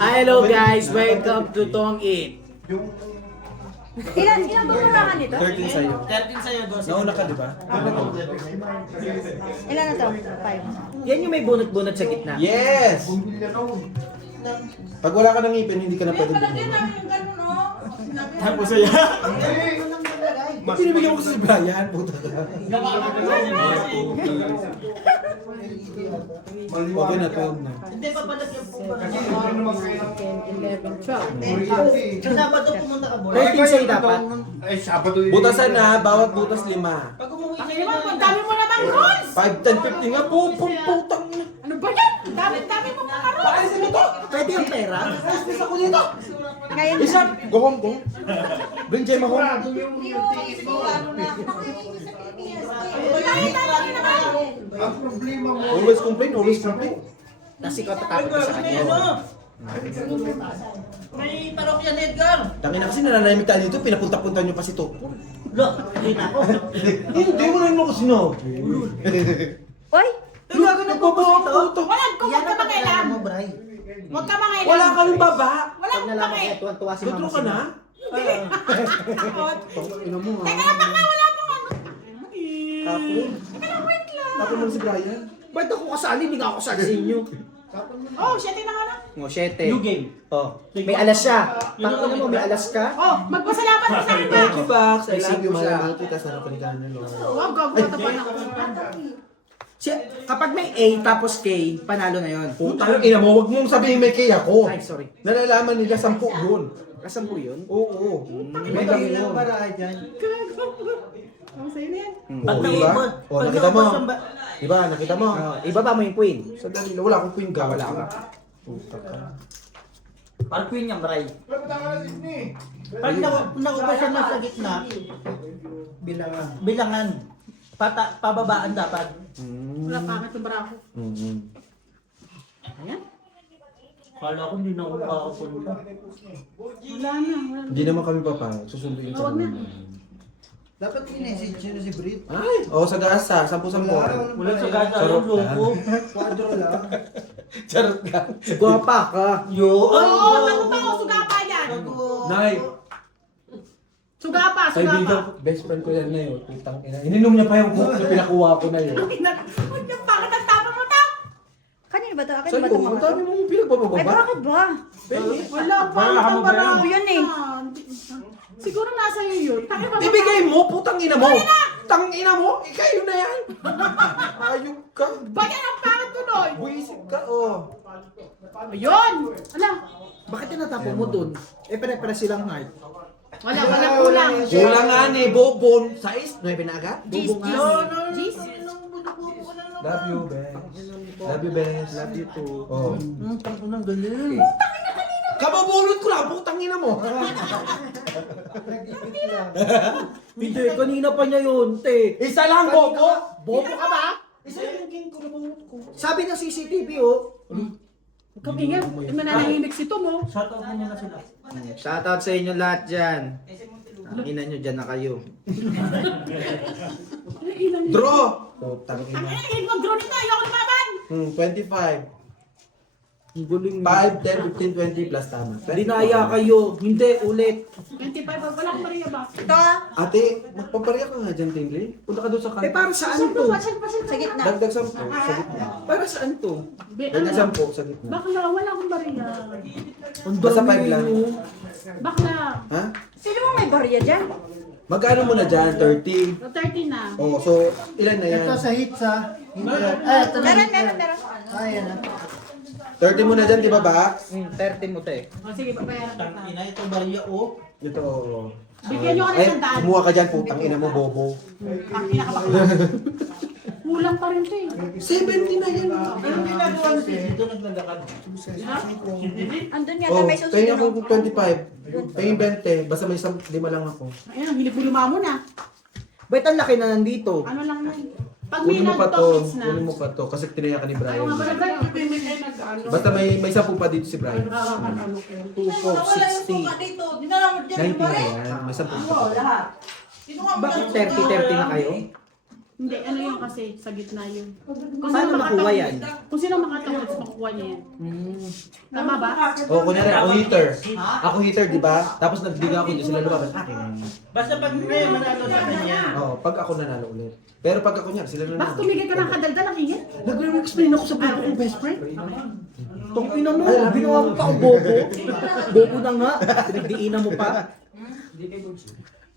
Hello guys, welcome to Tong Eat. Ilan ba murahan nito? 13 sa'yo. 13 sa'yo, Dos. Nauna ka, di ba? Ilan na to? 5. Yan yung may bunot-bunot sa gitna. Yes! Pag wala ka ng ngipin, hindi ka na pwede bumili. Tapos sa'yo. Pinibigyan ko si Brian, puta ka. Okay na, 12 na. Hindi pa palagyan po ba? 11, 12. Sabado pumunta ka, boy. 13 sa'yo dapat. Ay, Sabado Butasan na, bawat butas 5. Pag umuwi ka naman, ang dami mo naman rolls! 5, 10, 15 nga po, putang na. Ano ba yan? Dami mo mga rolls! Paalisin mo to! Pwede yung pera? Business ako dito! Ngayon Isa, go home ko. Bring Jay Mahon. Ang problema mo. Always complain, always complain. Nasikaw tatapit ko sa kanya. May parokya na Edgar. Tangina kasi nananahimik tayo dito, pinapunta-punta nyo pa si Topo. Look, hindi na ako. Hindi mo rin ako sinabi. Uy! Gago na babawa po ito. Huwag ka makailan! Huwag ka makailan! Wala ka ng baba. Wala Pag kang nalaman pakailan! ko, tuwan-tuwa si Gatro Mama ka na? Ina mo ha. Teka lang, baka wala pong ano! Kapo. Kapo mo na si Brian. Ba't ako kasali? Hindi nga ako kasali sa inyo. Oh, 7 na nga na! O, 7. New game. Oh, may alas siya. Tangina mo, may alas ka. Oh, magpasalamat mo sa akin ba? Thank you, Bax. I May love you, singko siya. mahal kita. Sarapan ka na, Lord. Huwag ka, matapan ako. Siya, kapag may A tapos K, panalo na yon. Putang ina mo, huwag mong sabihin may kay ako. Ay, sorry. Nalalaman nila 10 yun. Kasan po yun? Oo. May lang yun. Ang sa'yo na yan. Pag Oh, diba? naubos, Oh, pag nakita mo. naubos ang ba- Diba, nakita mo. Ibaba mo yung queen. Sandali, wala akong queen ka. Wala ka. Puta ka. Pag queen yung Bray. Pag naubusan na sa gitna, bilangan. Pababaan dapat. Wala pangat yung barako. Kala ko hindi na ako makakapunta. Wala na. Hindi naman kami papayag. Susunduin ka Huwag na. naman. Dapat minessage nyo na si Brit. Ay, sa gasa. 10-10. Wala sa gata Charot yung loko. Kwadro lang. Charot ka. Guwapa ka. Yo! Oo, takot ako. Sugapa yan. Nay, Sugapa, kaibigan sugapa. ko, best friend ko yan na yun. Putang ina. Ininom niya pa yung coke na pinakuha ko na yun. Huwag yung pangat ang tapang mo to. Kanino ba to? Akin ba Sa'yo, ito ang mga to? dami mong Ay, pinagbababa. bakit ba? Wala pa. Parang Ang barako yun eh. Siguro nasa iyo yun. Takip ba? Ibigay mo, putang ina mo. Tang ina mo, ikayo na yan. Ayok ka. Bakit ang pangat tuloy? Buisip ka, oh. Ayun! Ala, Bakit tinatapo mo dun? Eh, pare-pare silang heart. wala kulang. Kulang nga ni Bobon. Size, 9 na agad? Jeez, Bobo nga. jeez. Love you, best. Love you, best. Love you too. Oh. Ang galing. Kababulot ko lang, putang ina mo. Hindi, kanina pa niya yun, te. Isa lang, Bobo. Bobo ka ba? Isa lang yung ko nabulot ko. Sabi ng CCTV, oh. Huwag kang ingay. Mananahimik si Tom, oh. Shoutout mo muna sila. Shoutout sa inyo lahat dyan. Ina nyo dyan na kayo. Draw. Putang Ang ina. ingay mag-draw nito. Ayoko lumaban. 25. Ang galing. 5, 10, 15, 20 plus tama. Dinaya kayo. Hindi, ulit. 25. Wala akong Maria ba? Ito ah. Ate, magpapariya ka nga dyan, Tingli. Punta ka doon sa Eh, kanto. para saan to? Sa gitna. Dagdag 10 sa gitna. Para saan to? Dagdag 10 sa gitna. Bakla, wala akong Maria. Ang Basta dami 5 lang. yun. Bakla. Ha? Sino mo may barya dyan? Magkano mo na dyan? 30. 30 na. Oh, so ilan na yan? Ito sa hits ha. Hindi. Ito na. Meron. Ayan ha. 30 mo na dyan, di ba, Bax? 30 mo, te. O sige, papayaran kita. Ina, itong barya, oh. Ito. Bigyan nyo ka ng Ay, 100. kumuha ka dyan, putang ina mo, Bobo. Ang pinakabakla. Kulang pa rin to eh. 70 na yan. Anong ginagawa nito? Dito naglalakad. Andun yata Oh, may pahingin ako susunod. 25. Pahingin 20. Basta may 5 lang ako. Ayun, ang hilip mo lumamon na. Ba't ang laki na nandito? Ano lang na Pag may Kunin mo pa to. nag-topics na. Kunin mo pa to. Kasi tinaya ka ni Brian. Ayaw nga ba nag-ano? Basta may 10 pa dito si Brian. 2, 4, 60. 90 na yan. May 10 pa. Bakit 30-30 na kayo? Hindi, ano yung kasi, sa gitna yun. Kung Paano makuha yan? Kung sino makatawid, makukuha niya yan. Tama ba? O, kunyari, ako heater. Ako heater, di ba? Tapos nagdiga ako, hindi sila lumabas. Akin. Basta pag may manalo sa kanya. Oo, pag ako nanalo ulit. Pero pag ako niya, sila Bakit nanalo. tumigil ka ng kadaldal ang ingin? Nagre-explain ako sa bobo kong best friend. Tong ina mo, ginawa mo pa ang bobo. Bobo na nga. Pinagdiinan mo pa.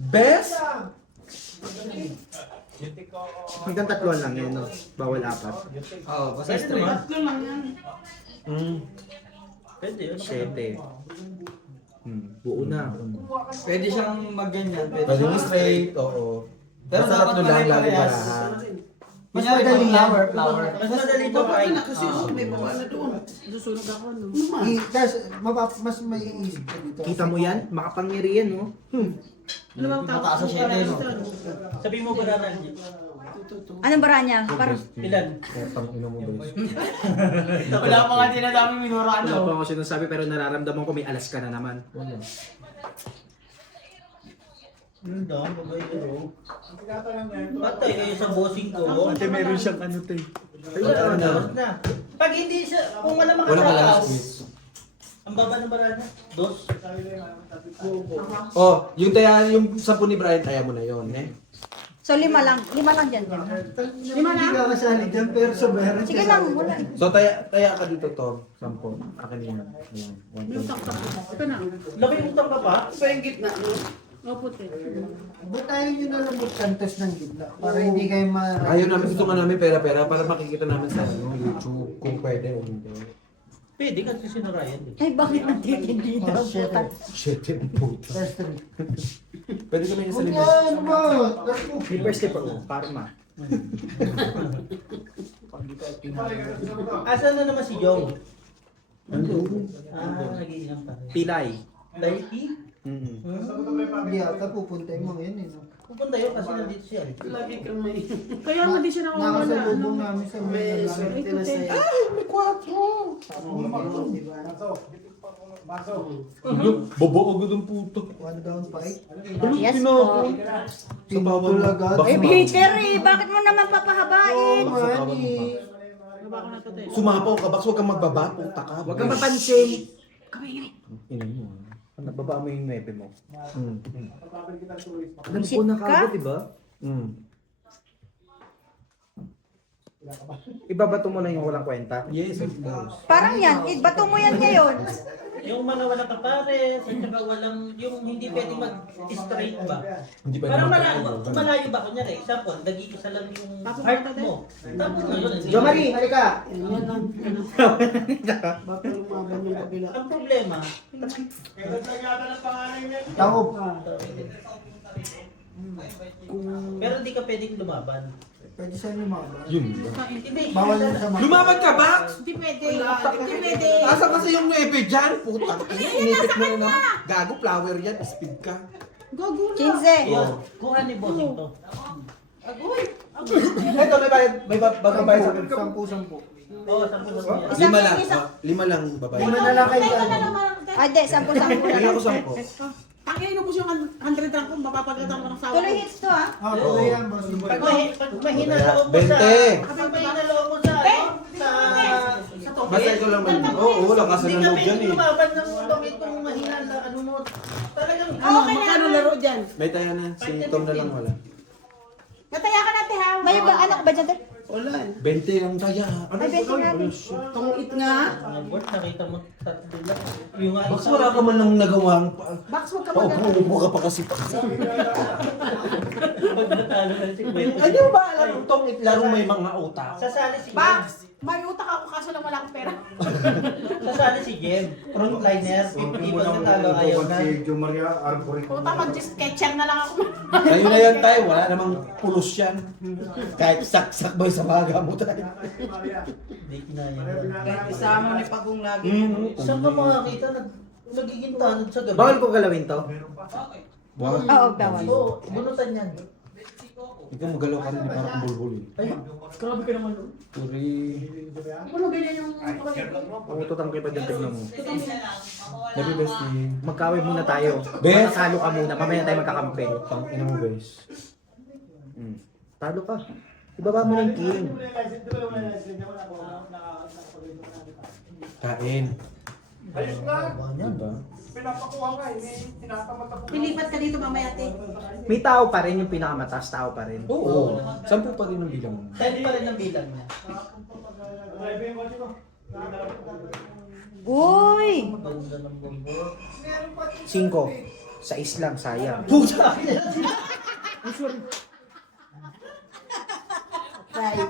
Best? Hanggang 3 lang yun, no? Bawal 4. Oo, basta straight. Tatlo lang yan. Pwede yun. 7. Buo na. Pwede siyang magganyan. Pwede mo straight, oo. Pero Basta dapat tatlo lang, lagi pare-parehas. parahan. Mas madali flower. Mas madali to Baba kahit. na kasi may baba na doon. Susunog ako, no? Mas may iisip ka dito. Kita mo yan? Makapangyarihan, no? Ano bang tawag? Mataas sa 7, no? Sabi mo ba na Anong bara niya? Parang Ilan? Kaya pang ino mo, best. Wala pa nga dinadaming minura Wala pa ako sinasabi pero nararamdaman ko may alas ka na naman. Yun daw, babay yun. Patay kayo sa bossing ko. Ate, meron siyang ano to eh. Ayun na. Pag hindi siya, kung wala Wala ka lang makatataas, squeeze. ang baba ng bara niya, 2. Oh, yung taya, yung 10 ni Brian, taya mo na yun, eh. so 5 lang. 5 lang dyan. Hindi ka kasali dyan, pero sa meron Sige lang, wala. So, taya ka dito, Tom. 10. Akin yun. Ayan, Yung 1, 2. taktak. Ito na. Laki yung utang ka pa? O, puti. Butayin nyo na lang magkantos ng gitna para hindi kayo Ayaw namin, gusto nga namin pera-pera para makikita namin sa YouTube kung pwede o hindi. Pwede kasi sinarayan. Ay, bakit nagtitindi daw? shit. Shit, yung puta. First three. Pwede kami sa Huwag libas. yan mo! Slipper slipper ko, karma. Asan na naman si Jong? Nag-iilang pa rin. Pilay. Dahil Hindi ata pupunta yung mga yun eh. No? pupunta yun kasi nandito siya. Kaya nga di siya nakawala. Nakasalubong namin sa mga Ay, puti. Bobo agad ang puto. One down fight. Yes po. Sa bawal agad. Eh, Peter eh, bakit mo naman papahabain? Money. Baba ko na to, te. Sumapaw ka, Baks, huwag kang magbaba, puta ka. Huwag kang mapansin. Ina mo. Nababa mo yung nepe mo. Mm. Alam ko na kagad, diba? Mm. Ibabato mo lang yung walang kwenta. Yes, of course. Parang yan, bato mo yan ngayon. Yung mga walang kapares, at saka walang, yung hindi pwedeng mag-straight ba? Hindi pa Parang naman malayo ba? Kunyari, example, nag-iisa lang yung heart mo. Tapos ngayon, Jo Marie, halika! ang problema, Taob. pero hindi ka pwedeng lumaban. Pwede sa'yo lumaban. Yun. Hindi, Bawal na sa mga. Lumaban ka, Baks! Hindi pwede. Hindi pwede. Asa kasi yung nepe dyan? Puta, inipit mo na. Gago, flower yan, speed ka. Gago na. 15. Yun, kuha ni bossing to. Eto, may bayad, may babayad sa akin. 10-10. Oo, 10 yan. 5 lang, 5 lang babayad. Lima na lang kayo Teka na dyan. naman. Ay, di, 10 Kaya ako 10. Ang inubos yung 100 lang kung mapapagatan ko ng sawa Tuloy ko. hits to ah. Tuloy yan, boss. Pag mahina loob mo sa... 20. Pag mahina loob mo sa... Sa topic. Basta ito lang man. Oo, wala kasi Hindi ng ka loob dyan pwedeng eh. lumaban ng topic kung mahina na ano mo. Talagang... Magkano laro dyan? May taya na, si Tom na lang wala. Nataya ka natin ha. May ba, anak ba dyan? 20 ang taya. Ano? Ay, 20 nga din. Tungit nga. Bort, nakita mo tatlo lang. Yung nga Baks isa- wala ka man nang nagawang Box, huwag ka paupo ka pa kasi. Pag natalo na si Gwen. Ay, di mo ba alam yung Tom larong may mga utak? Sasali si Jem. Box! May utak ako kaso lang wala akong pera. Sasali si Jem. Frontliner. Hindi pag natalo ayaw na. Jo Maria Arboric. Puta, mag-sketcher na lang ako. Sa'yo na yan tayo, wala namang pulos yan. Kahit saksak boy sa baga mo tayo. Hindi kinaya. Isama ni Pagong lagi. Saan ka makakita? Nagiging tanod sa gabi. Bawal ko galawin to. Wow. Oo, bawal. Oo, bunutan yan. Ikaw magalaw ka rin, di parang bulbul eh. Ay, grabe ka naman. Puri. Ano ganyan yung... Pangututang kita dyan, tignan mo. Labi bestie. Magkaway muna tayo. Bes! Talo ka muna, mamaya tayo magkakampi. Tang ina mo bes. Talo ka. Ibaba mo ng king. Kain. Ayos na. Yan ba? Pinapakuha nga eh. May tinatamad ako. Pilipat ka dito mamaya, te. May tao pa rin, yung pinakamataas tao pa rin. Oo. 10 pa rin ang bilang mo. 10 pa rin ang bilang niya. Uy! 5. Sa islang, sayang. Puta!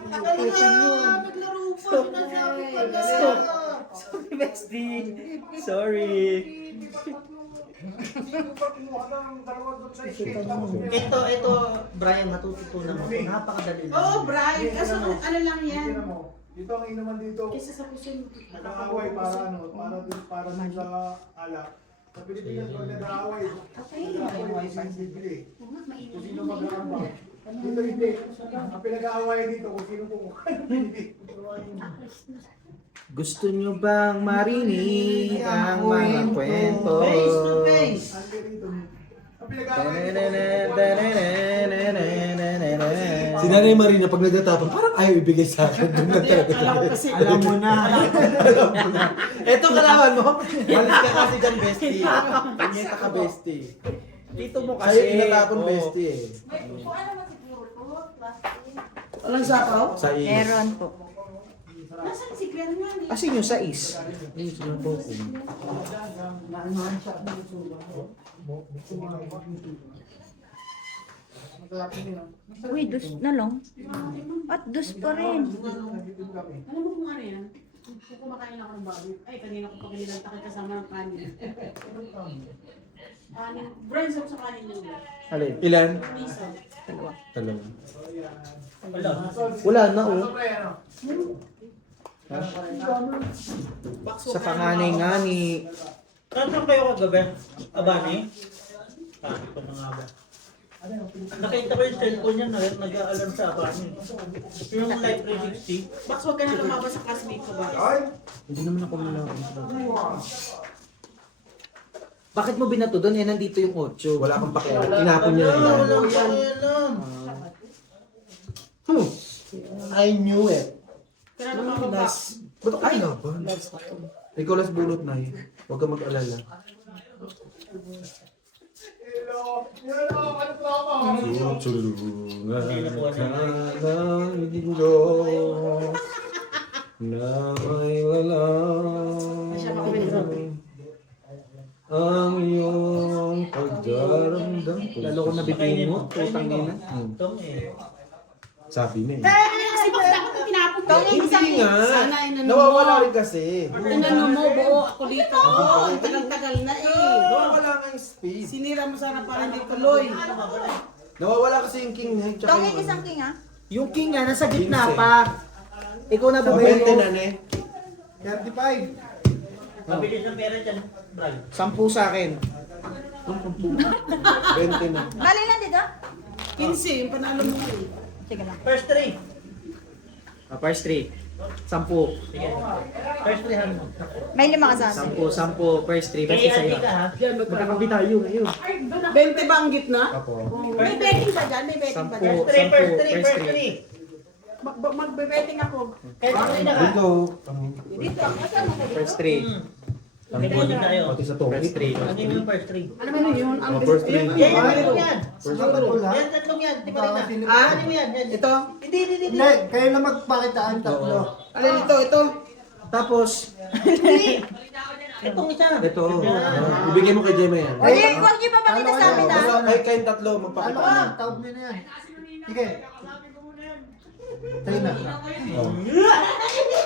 Naglaro po. Sinasabi ko na. Sorry, bestie. Sorry. Ito, Brian, matututunan mo. Napakadali lang. Oo, Brian. Kaso ano lang yan? Tingnan mo. Dito ang inuman dito. Kesa sa pusin. Nag-aaway para dun sa alak. Sa Pilipinas, pag nag-aaway, nag-aaway sa bibili. Kung sino mag-aambang. Dito hindi. Ang pinag-aaway dito kung sino kukuha. Hindi. Gusto nyo bang marinig ang mga kwento? Face to face. Ante dito. Ang pinag-aaway dito. Si Nanay Marina, pag nagtatapon, parang ayaw ibigay sa akin. Doon na talaga. Alam mo na. Eto kalaban mo. Malis ka kasi dyan, bestie. Panyeta ka, bestie. Dito mo Kasi kasi. tinatapon, Oo. bestie eh. Walang sapaw? Sa is. Meron po. Nasaan si Claire nga eh? Asin yung sais? Yung sinapokong. Uy, dus na lang. At dus pa rin. Alam mo kung ano yan? Kung kumakain ako ng baboy. Ay, kanina ko pa kinilang takit kasama ng kanin. Kanin. Brian, sa kanin yun. Alin? Ilan? Miso. Dalawa. Wala. Wala na oh. Pre, ano? Sa kangani-ngani. Nasaan kayo kagabi? Abani? Ito na nga ba? Nakita ko yung cellphone niya, nag-aalarm sa Abani. Yung Live 360. Box, huwag ka na lumabas sa classmate ko ba? Ay! Hindi naman ako malaman. Bakit mo binato doon? Eh, nandito yung 8. Wala kang pakialam. Tinapon niya na yan. Walang pakialam. I knew it. Kaya lumababa. Ba't ay nga ba? Nicolas Bulot na yun. Huwag ka mag-alala. Hello! Hello! Ano po ako? Tutulungan ka ng linggo na may walang ang iyong pagdaramdam. Lalo ko nabitin mo. Putang ina. Tong eh. Sabi na eh. Kasi pag dapat na tinapon ko. Hindi nga. Sana inano mo. Nawawala rin kasi. Inano mo, buo ako dito. Oo, tagal-tagal na eh. Nawawala nga yung speed. Sinira mo sana para hindi tuloy. Nawawala kasi yung king niya. Tsaka Tongin yung isang king ha? Yung king nga, nasa gitna 15. pa. Ikaw na Sa bumili 20 na ne. 35. Mabilis ng pera dyan, Brian. 10 sa akin. 20 na. Bali lang dito? 15, yung panalo mo eh. Sige lang. First 3. First 3. 10. Sige. First 3 mo. May 5 ka sa akin. 10. First 3. Basta Kaya sa'yo. ka ha. Magkakabi tayo ngayon. 20 ba ang gitna? Ako. May betting ba dyan? May betting ba dyan? First 3. Magbe-betting ako. Kahit ano na ka. Dito. Dito, kasama ko dito. First 3. Kaya din tayo. Pati sa to. First 3. Ano yung first 3? Ano ba yun? Ang First three. Yan, tatlong yan. Tatlo lang. Yan, tatlong yan. Di pa rin na. Ah? Ano mo yan? Yan. Ito. Hindi. Hindi, kayo lang magpakitaan tatlo. Alin ito. Tapos, Itong isa. Ito. Ibigay mo kay Gemma yan. Uy, huwag niyo papakita sa amin ha? Basta ay kayong tatlo Ano magpakita. ka na? Tawag mo na yan. Sige. Tayo na.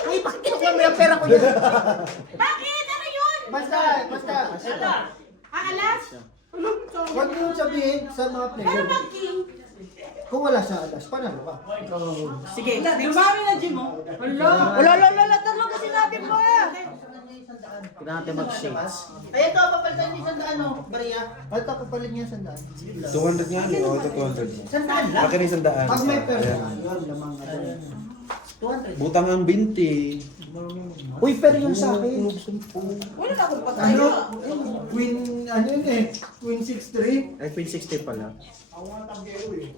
ay, bakit kinukuha mo yung pera ko yun? Bakit? Ano yun? Basta. Alas? Huwag mo sabihin sa mga Pero player. pag king. Kung wala sa alas, panalo ka. Sige, dumami na Jim mo. Wala. Wala, tatlo ko sinabi mo ah. Kailangan natin mag-shades. Ay, ito, papalitan niyo sa ano, Maria. At papalit niya sandaan. 200 nga o ito 200 mo. Sandaan lang. Akin yung 100. Pag may pera, Ayan. yun, lamang ka doon. 200. Butang ang binti. Uy, pero yung sa akin. Wala na akong Ano? patayo. Queen, ano yun eh? Queen 6-3? Ay, Queen 60 pala. Ako nga tanggero eh.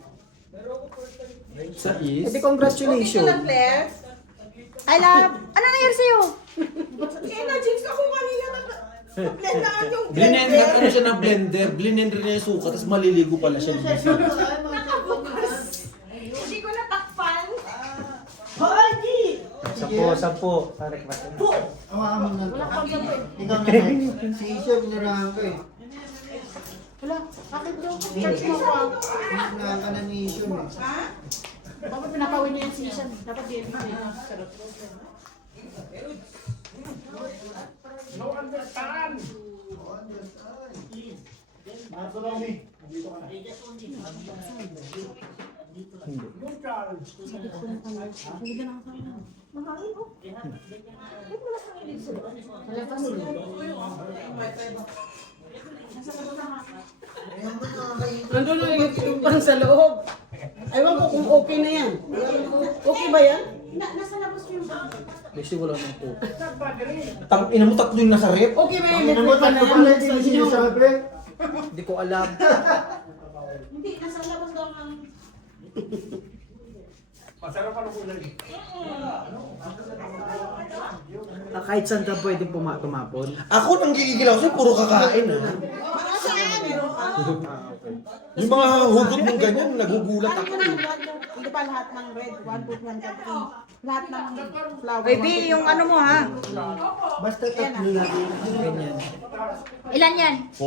Sa is? Edi congratulations. I love. Ano nangyari sa'yo? Blender, ano siya ng blender? Blender niya yung suka, tapos maliligo pala siya. Hindi ko natakpan. Sampo. Tarik ba? Hawakan mo na ito. Ikaw naman. Si Isha, binarahan ko eh. Wala, bakit daw? Charge mo ako. Binarahan ka na ni Isha eh. Bakit pinapawin niya yung season? Dapat di No understand! Marco Romy, nandito ka na. Good Charles. Hindi ka nakakaya. Nandun na yung parang sa loob. Ewan ko kung okay na yan. Okay ba yan? Nasa labas yung Kasi wala nang po. Tang ina mo, tatlo yung nasa rep. Okay ba yung Ano mo, electric pa na tatlo pala yan? hindi mo sinasabi. Hindi ko alam. Hindi, nasa labas daw ng... Masarap ang kulay. Kahit saan ka pwede tumapon. Ako nang gigigil ako sa'yo, puro kakain ah. Yung mga hugot mong ganyan, nagugulat ako eh. Hindi pa lahat ng red, 1 foot 1 cup tea. Lahat ng flower. Baby, yung ano mo ha? Basta tatlo lang. Ganyan. Ilan yan? 4.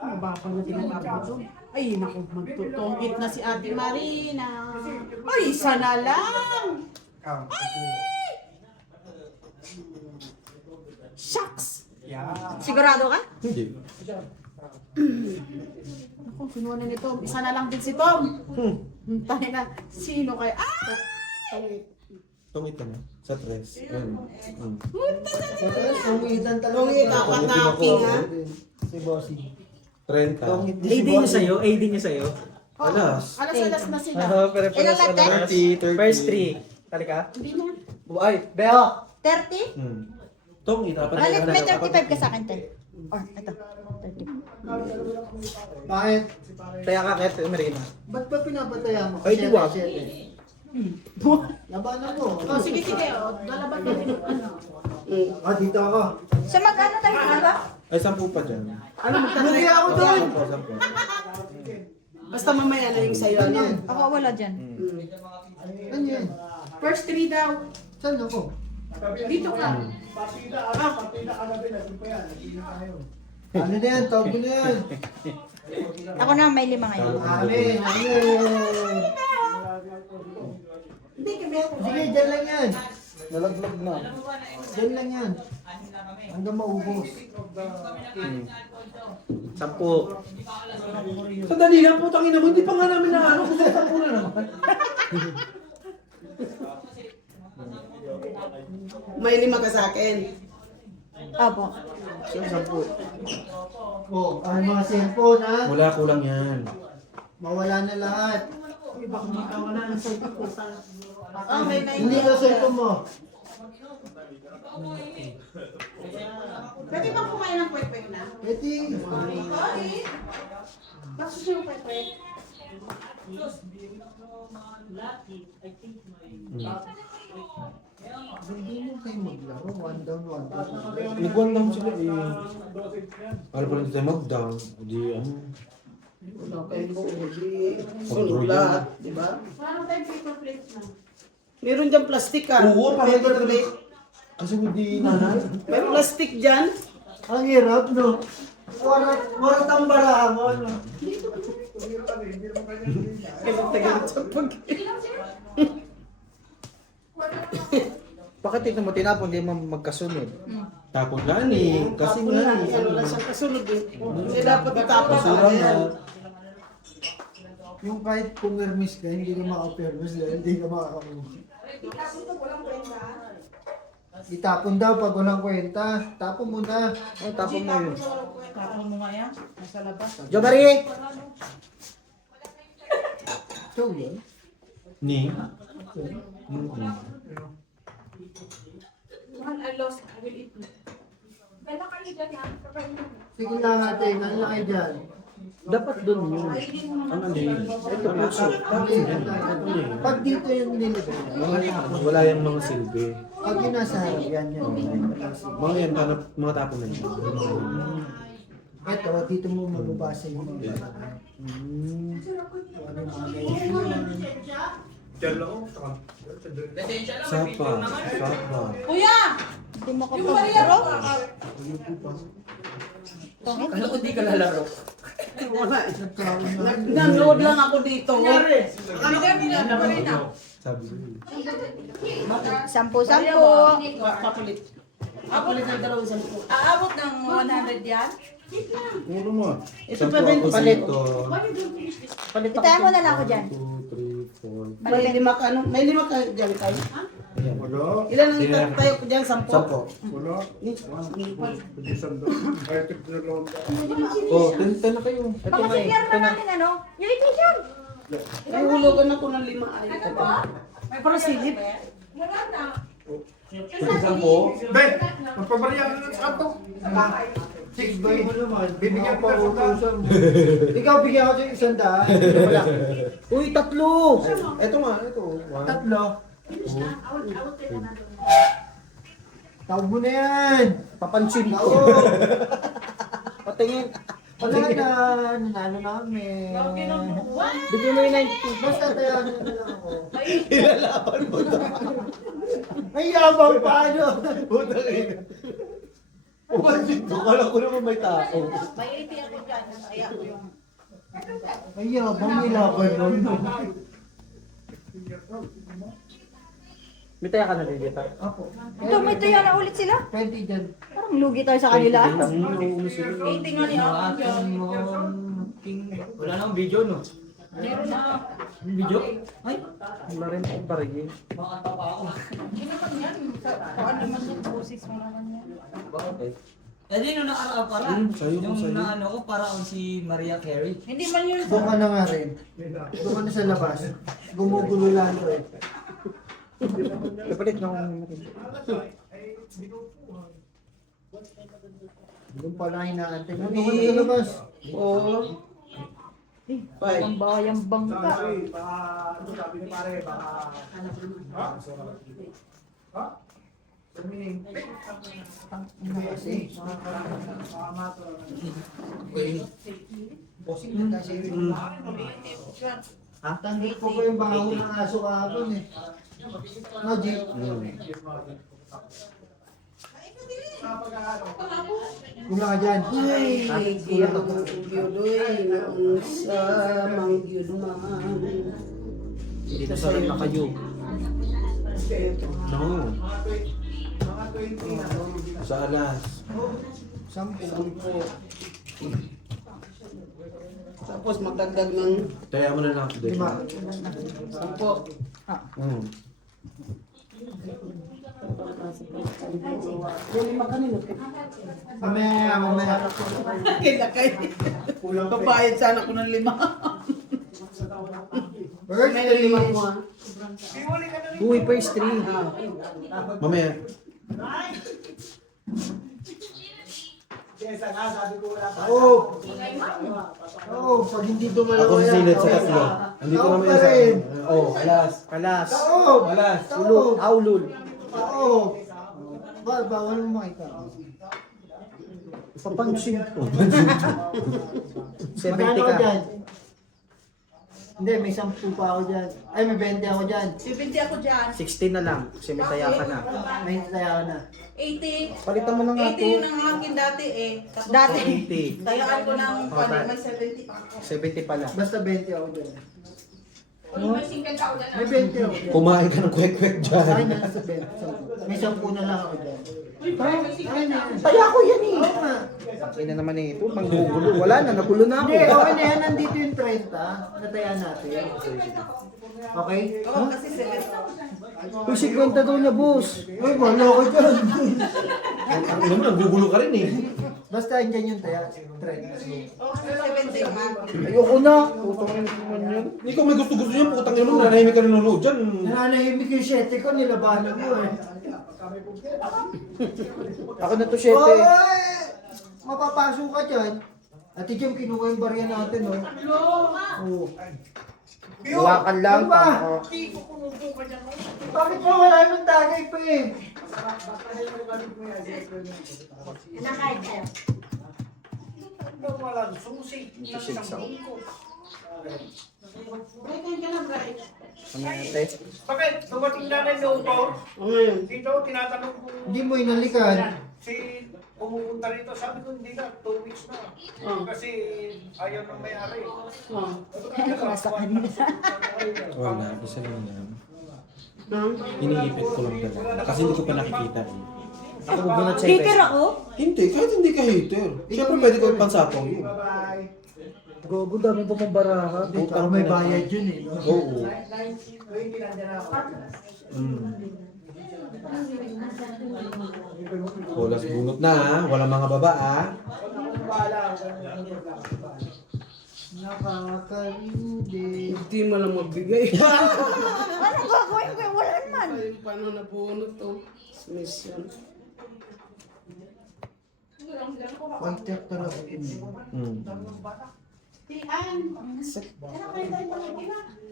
Mabapang na tinatapos doon. Ay, naku, magtutungkit na si Ate Marina. Ay, isa na lang. Shucks! Sigurado ka? Hindi. Ako, kinuha na ni Tom. Isa na lang din si Tom. Tayo na. Sino kaya? Tungit ka na. Sa tres. Ayun. Tungitan talaga. Tungit, apat na king ha? Si Bossy. 30. Tungit din AD si niya Bossy. sa'yo? AD niya sa'yo? Alas. Alas-alas na sila. Pero Ilan lahat yan? 30. First 3. Tali ka? Hindi na. Ay, Beo! 30? Tungit. Alit, may 35 ka sa akin, Tay. Or, ito. 30. Bakit? Kaya ka kahit Marina. Ba't ba pinapataya mo? Ay, di wag. Labanan mo. Oh, sige, sige. Oh, lalaban ka din. Ano? Ah, dito ako. So, magkano tayo dito ba? Ay, 10 pa dyan. Ano, magtatry ako doon. 10. Basta mamaya na yung sa'yo, ano? Ako wala dyan. Ano yan? First 3 daw. Saan ako? Dito ka. Partida ka na din. Nandun pa yan. Nandun na tayo. Ano na yan? Tawag na yan. Ako na, may 5 ngayon. Amen. Amen. Hindi kami. Sige, dyan lang yan. Nalaglag na. Dyan lang yan. Hanggang maubos. 10. Sandali lang, putang ina mo. Hindi pa nga namin na ano. Gusto sa pula naman. May 5 ka sa akin. Opo. Saan 10? Oh, ang mga cellphone ha. Wala, kulang yan. Mawala na lahat. Oh, may 9. Hindi ka cellphone mo. Pwede bang kumain ng kwek-kwek na? Pwede. Okay. Bakit siya yung kwek-kwek? Hindi mo kayo maglaro. One down, one down. Nag-1 down sila eh. Para pala hindi tayo mag-down. Hindi ano. Wala kayong buuli. Sunod lahat, di ba? Parang tayo paper plate na. Meron dyan plastic ka. Oo, parang Paper talaga. plate. Kasi hindi nanay. May plastic dyan. Ang hirap, no? Warat ang barahan mo, no? Tagal sa pag... Bakit ito mo tinapon? Hindi mo magkasunod. Tapos nga ni. Kasi Tapos nga na, ni. ano lang siya kasunod eh. Hindi dapat itapon sa Basura akin. na. Yung kahit pumirmis ka, hindi ka makapermis dahil hindi ka makakamuha. Itapon daw pag walang kwenta. Tapon mo na. Oh, tapon mo yun. Tapon mo nga yan. Nasa labas. Jobari! So, yun. Ni. One I lost. I will eat. Sige lang natin, ano lang kayo dyan? Dapat doon yun. Ano yun? Ito puso. Pag dito yung nilagay, Wala yung mga silbi. pag yung nasa harap, yan yun. Mga yan, mga tapon na yun. Ito, dito mo mababasa yung mga. Sapa. Kuya! Hindi mo Yung Maria kapag Ano kung di ka lalaro? Wala. Nanood lang ako dito. Ano ka nila Marina? Sabi ko. 10-10. Papalit. Papalit ng 200. Aabot ng 100 yan? Puro mo. Ito pa rin palit. Palit ako. Itayan mo na lang ako dyan. 2, 3, 4. May lima ka dyan kayo. Ayan. Wala. Ilan ang tayo ko dyan? 10? Sampo. Wala. Pag-isang doon. Ay, tignan Oh, 10 na kayo. Pakasipyar na natin ano? Yung itisyon. May hulugan ako ng 5 ay. May para silip. Sampo. Ben, magpabariyan ka na sa kanto. 6 boy. Bibigyan ko ng utusan mo. Ikaw, bigyan ko ng 100. Wala. Uy, 3! Ito nga, ito. 3. Tawag mo na yan. Papansin ko. Oo. Patingin. Wala na. Nanalo na kami. Bigyan mo yung 90. Basta tayo na lang ako. Ilalaban mo na. May yabang pa ano. Putang ina. Umansin ko. Kala ko naman may tao. May 80 ako dyan. Kaya ako yung... May yabang, may laban nun. May taya ka na din dito. Ito, may tuya na ulit sila. 20 dyan. Parang lugi tayo sa kanila. 80 nga ni ako dyan. Wala nang video, no? Meron na. Video? Ay, wala rin akong parigin. Hindi naman yan. Saan naman yung boses mo naman yan? Bakit? Hindi, nung nakaraan pala. Sa'yo ko, Yung sa'yo. naano ko, parang si Maria Carey. Hindi man yun. Doon ka na nga rin. Doon ka na sa labas. Gumugulo lalo eh. Kapalit na akong Doon pala hinaantay. Doon ka na sa labas. Oo. Ang bayang bangka. Baka, ano sabi ni pare, baka... Ha? Ha? Meaning, Kasi. Bossing na kasi. Tanggit ko pa yung baho ng aso kahapon eh. No, G? Kung nga dyan. Ay, di ako gyudoy. Ang sa mang gyudman. Dito sa lang na kayo. No. mga 20 na. Sa alas. 10. Tapos magdagdag ng Kaya mo na lang ako dito. 10. Yung 5 kanino. Mamaya. Kilakay. Babayad sana ko ng 5. First May 3. 5 mo ah. Uy, first 3. Mamaya. Kesa nga, sabi ko wala pa. Oo. Oo, pag hindi dumalaw Ako sisilid sa tatlo. Andito naman yung sa... Oh, alas. Alas. Taob! Alas. Ulul. Aulul. Taob! Bawal mo makita. Papansin ko. 70 Magkano ka. dyan? Hindi, may 10 pa ako dyan. Ay, may 20 ako dyan. 70 ako dyan. 16 na lang. Kasi may taya ka na. May hintay ako na. 80. Palitan mo na nga 80 to. yun ang akin dati eh. Tapos Dati. 80. Tayaan ko ng Oh, may 70 pa ako. 70 pala. Basta 20 ako dyan. May 20 ako dyan. Kumain ka ng kwek-kwek Ay, dyan. nasa 20. May 10 na lang ako dyan. Taya ko yan eh. Oo nga. Okay na naman eh ito. Panggugulo. Wala na. Nagulo na ako. Hindi, okay na yan. Nandito yung 30. Natayaan natin. Okay? Oo, kasi 70. Uy, 50 daw niya, boss. Uy, wala ko dyan. Ang ina mo, nagugulo ka rin eh. Basta andyan yung taya. Trend. Ayoko na. Putang ina naman yan. Hindi ko may gusto-gusto yan, putang ina mo, nanahimik ka nanonood dyan. Nananahimik yung 7 ko, nilabanan mo eh. Ako na to, 7. Oy! Mapapasok ka dyan. Ate Jim, kinuha yung barya natin, oh. Oo. Hawakan lang. Ano ba? tama. Bakit ba wala nang tagay pa eh? Walang susi. Breakan ka na, break. Ano yun, te? Bakit? Dumating na rin yung auto. O ngayon. Dito, tinatanong ko Hindi mo inalikan. si pumupunta rito. Sabi ko, hindi na, 2 weeks na. Kasi ayaw nang may-ari. Oh. Nasa kanila. Wala, isa lang yan. Nang? Iniipit ko lang talaga. Kasi hindi ko pa nakikita eh. Ako bubunot sa Hater ako? Hindi, kahit hindi ka hater. Siyempre pwede ko ipansapong yun. Bye-bye. Gogo, dami pa pang baraha. Baka may bayad yun eh. No? Oo. Kulas bunot na ha. Walang mga baba ha. Nakakalindi. Hindi mo lang magbigay. Anong gagawin ko? Wala naman. Ay, paano napunod to? Mission. White talaga yun eh. Tian.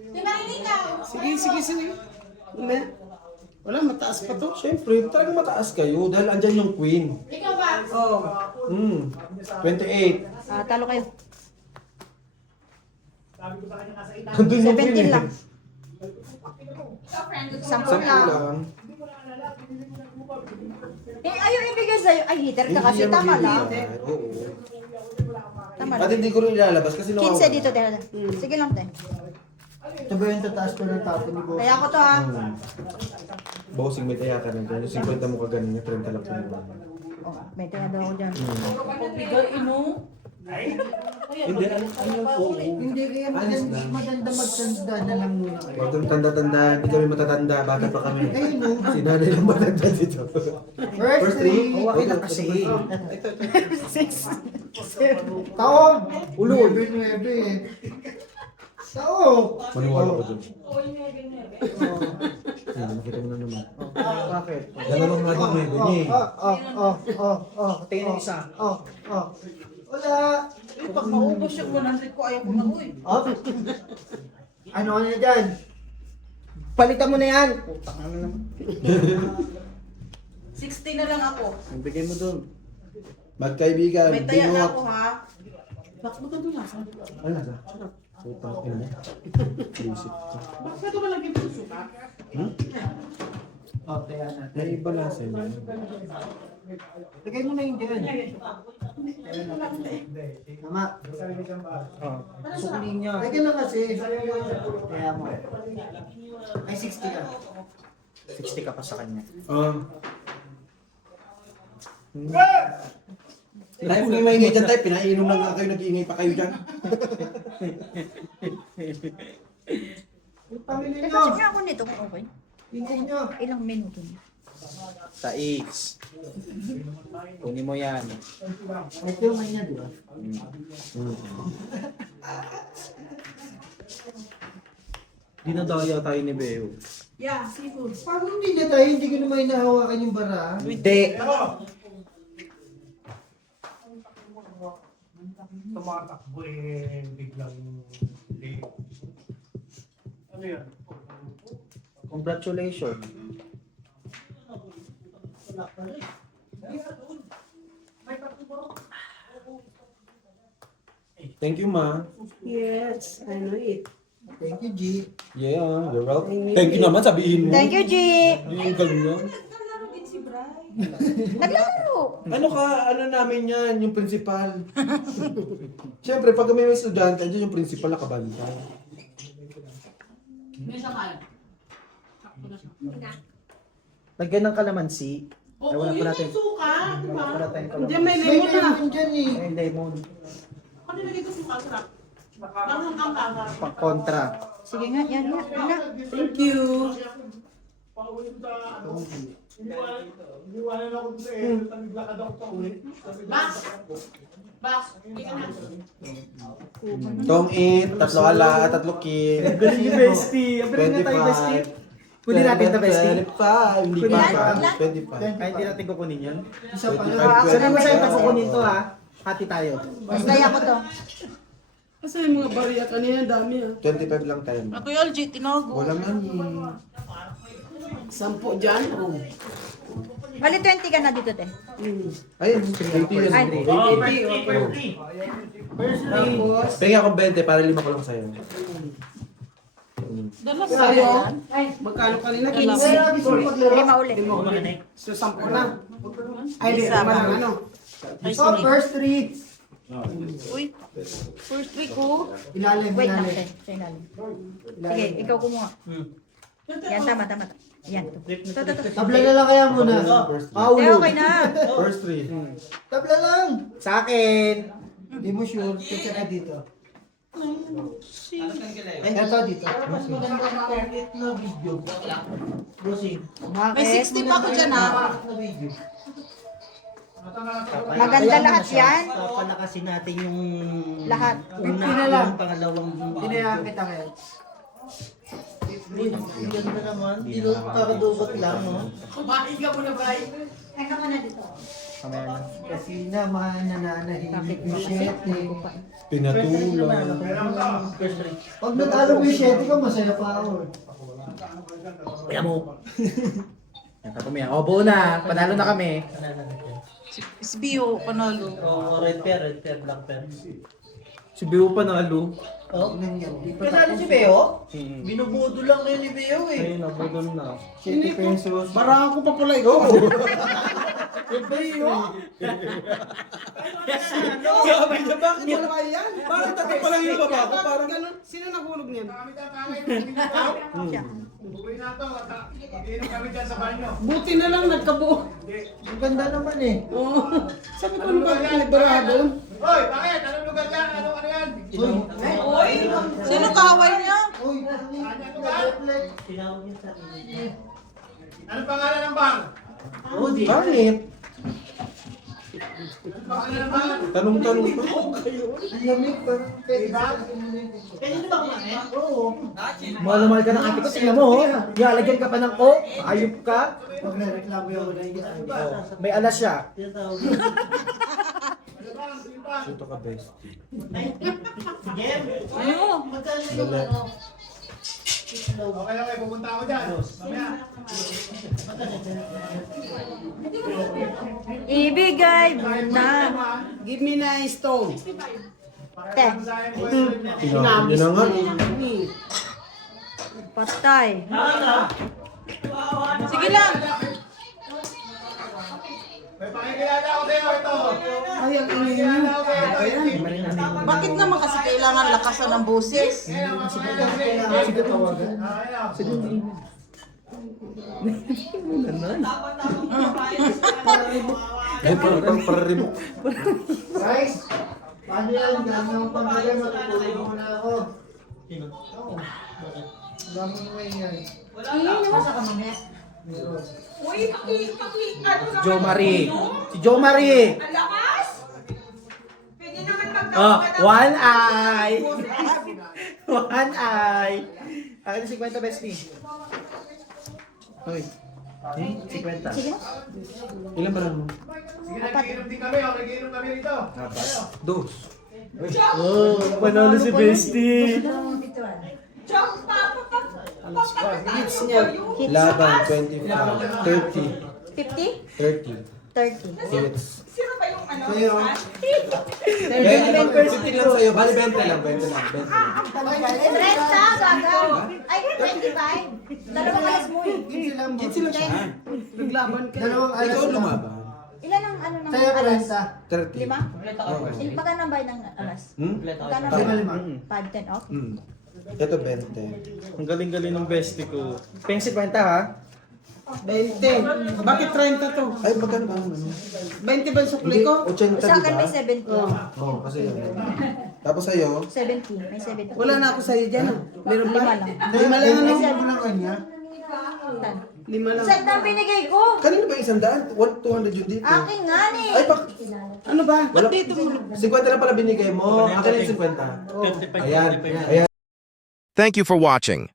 Tinahin ikaw. Sige. Wala. Wala, mataas pa to. Siyempre, talagang mataas kayo dahil andyan yung queen. Ikaw ba? Oh. 28. Talo kayo. Andun yung 17 queen eh. lang. 10 Sampu lang. lang. Ayaw ibigay sa'yo. Ay, hater ka kasi. Hindi yan Tama lang. magbibigay. Oo. Tama At lang. hindi ko rin ilalabas kasi 15 dito, tira. Sige lang, te. Ito ba yung tataas ko ng tapo ni Boss? Kaya ko to, ha. Bossing, may taya ka na dyan. Yung 50 mo ka ganun, yung 30 lang po mo. May tira daw ako dyan. Hindi, ano po. Hindi kaya maganda magtanda na lang muna. Huwag kang tanda-tanda, hindi kami matatanda, bata pa kami. Ayun no. Si nanay lang matanda dito. First three. Hawakin na kasi. Taog. Ulo. 9 eh. Taog. Maniwala ko dun. Nakita mo na naman. Bakit? Dalawang nga dun, may bunyi. Tingnan yung isa. Wala. Pag maubos yung 100 ko, ayaw ko na, uy. Ano na dyan? Palitan mo na yan. Putang ano naman. 60 na lang ako. Bigay mo dun. Magkaibigan, May taya na bingot. ako, ha? Bakit mo ganun lang? Ano na? Putang ina. Visit ko. Bakit ka ba lagi mo suka? May iba lang sa inyo. Lagay mo na yung dyan. Tama. Sukli niya. Lagyan na kasi. Kaya mo. Ay, 60 ka. 60 ka pa sa kanya. Tayo kung may ingay dyan tayo, pinainom lang nga kayo, nag-iingay pa kayo dyan. Yung pamilya Teka, nyo. sige ako nito. Okay. Hindi nyo. Ilang minuto na. Sa X. Kunin mo yan. Ito yung may na, di ba? Dinadaya tayo ni Beo. Yeah, seafood. Pag hindi na tayo, hindi ko naman hinahawakan yung bara. Hindi. Tumatakbo eh, biglang hindi. Ano yan? Congratulations. Thank you, ma. Yes, I know it. Thank you, G. Yeah, you're welcome. Thank you naman, sabihin mo. Thank you, G. Yung ganyan. Naglalaro. Ano ka, ano namin yan, yung principal. Siyempre, pag may estudyante, andyan yung principal nakabantay. May sakal. Lagyan ng kalamansi. Oo, Ay, wala pa yun natin. yung suka. Di ba? Wala tayong Hindi, kalamansi. may May lemon na. lemon dyan eh. Ay, lemon. Ako nilagay ko suka, sarap. Langhang ang kaka. Pang kontra. Sige nga, yan nga. Yan nga. Thank you. Iwanan ako sa ero, naglakad ako pa uwi. Max! Max, hindi ka na. Tong it, 3 ala, 3 kin. Galing ni Bestie. Ang galing na tayo, Bestie. Kunin natin ito, Bestie. 25, hindi Kunin pa. natin. 25. Ay, hindi natin kukunin yan. Isa pa 25, lang. Sabi mo sa'yo, 25. kukunin to ha. Hati tayo. Mas kaya ko to. Kasi yung mga barya kanina, dami ah. 25 lang tayo. Ako yung LG, tinago. Wala man. 10 dyan. Oh. Bali 20 ka na dito, te. Ayun, 80 yun. Ay. Oh, first Tapos, Pengi akong 20 para 5 ko lang sa'yo. Dala sa sa'yo, yan. magkano kanina? Kaya 15. natin sila maglaro. 5 ulit. So, 10 na. Ay, di naman ang ano. So, first 3. Uy, first week ko. Ilalim, Wait lang, ilalim. te. Sa ilalim. Sige, ikaw kumuha. Yan, tama. Yan. To. Tabla na lang kaya muna. First Te, Paulo. okay na. First 3. Tabla lang. Sa akin. Hindi mo sure. Kasi ka dito. Ito dito. Mas maganda sa perfect na video. Proceed. May 60 pa ako dyan ha. Maganda lahat yan. Papalakasin natin yung Lahat. una, 50 na lang. yung pangalawang Tinayaan kita ngayon. Uy, ang ganda naman. Dito, kakadugot lang, no? Kumain ka muna, Bray. Teka mo na dito. Kasi naman nananahimik yung 7. Pinatulang. First three. Pag natalo mo yung 7 ko, masaya pa ako. Kaya mo. Yan, tapos mo yan. O, buo na. Panalo na kami. SBO, panalo. Oh, red pair, black pair. Si Beo panalo. Oh, Di pa kasali si Beo? Binubudo lang ngayon ni Beo eh. Ay, nabudol na. 7 pesos. Barang ko pa pala ikaw. Sabi niya, bakit? Wala ba yan? Bakit ako pa lang yung baba ko? Parang Ganun. Sino nahulog niyan? Kami tatawid, hindi na tao. Uwi na to, mag-iinom kami dyan sa banyo. Buti na lang nagkabuo. Ang ganda naman eh. Oo. Sabi ko ano ba librado? Hoy, bakit? Anong lugar yan? Ano yan? Uy, sino kaaway niya? Uy, Ano lugar? Tinawag niya sa akin. Anong pangalan ng bar? Oh, di. Bakit? Anong pangalan ng bar? Tanong-tanong pa. ang lamig parang pwede ba? Pwede ba kumain? Oo. Mahal ka ng ate ko. Tingnan mo, oh. Nilalagyan ka pa ng o. Ayop ka. Pag nareklamo yung wala yung May alas siya. Tinatawag niya. Ito ka, best. Sige. Ano? Magkano yung ano? Okay, pupunta ako dyan. Mamaya. Ibigay mo na. Give me na stone. Te, Tinabi na nga. patay. Sige lang. May pakikilala ako sa'yo ito. Ay, ang ingay. Pakikilala ako sa'yo ito. Bakit naman kasi kailangan lakasan ng busis? Sige tawagan. Ay, parang pararibok. Guys, paano yan? Gano'n yung pangkaya, matutulog muna ako. Sino? Dami mo yan. Nasa ka mamaya. Meron. Si Jo Marie. Si Jo Marie. Ang lakas! Pwede naman Oh, one eye. One eye. Akin yung 50 bestie. Hoy. 50. Sige na. Ilan ba mo? Sige, nagiinom din kami. Nagiinom kami rito. Dos. Oh, panalo si bestie. Chong, Hits niya. Laban, 25. 30. 50? 30. 30. Hits. Sino ba yung ano? Kayo. 20 lang sa'yo. Bali, 20 lang. 20 lang. 20 lang. 30, gaga. Ay, 25. Dalawang alas mo eh. Gitsi lang mo. Hits lang siya. Naglaban ka. Dalawang alas Ikaw lang. lumaban. Ilan ang ano ng Sa'yo, alas? 30. 30. 5? Oo. Magkano ang bayad ng alas? Hmm? Magkano ang Lima, bayad? lima. 5, 10 off? Hmm. Ito, 20. Ang galing-galing ng bestie ko. Peng 50 ha? 20. Bakit 30 to? Ay, magkano ba ang ano? 20 ba yung sukli ko? 80, Sa akin diba? may 70. Oo, kasi yun. Tapos sa'yo, 70. May 70. Wala na ako sa'yo dyan. Ah. Meron Lima ba? lang. Lima lang ano? Tingnan mo na kanya. Tan. 5 lang. Set na binigay ko. Kanino ba 100? 200 yun dito. Akin nga ni. Ay, Ano ba? wala. 50 lang pala binigay mo. Akin yung 50. 55, Ayan. 55. Ayan. Thank you for watching.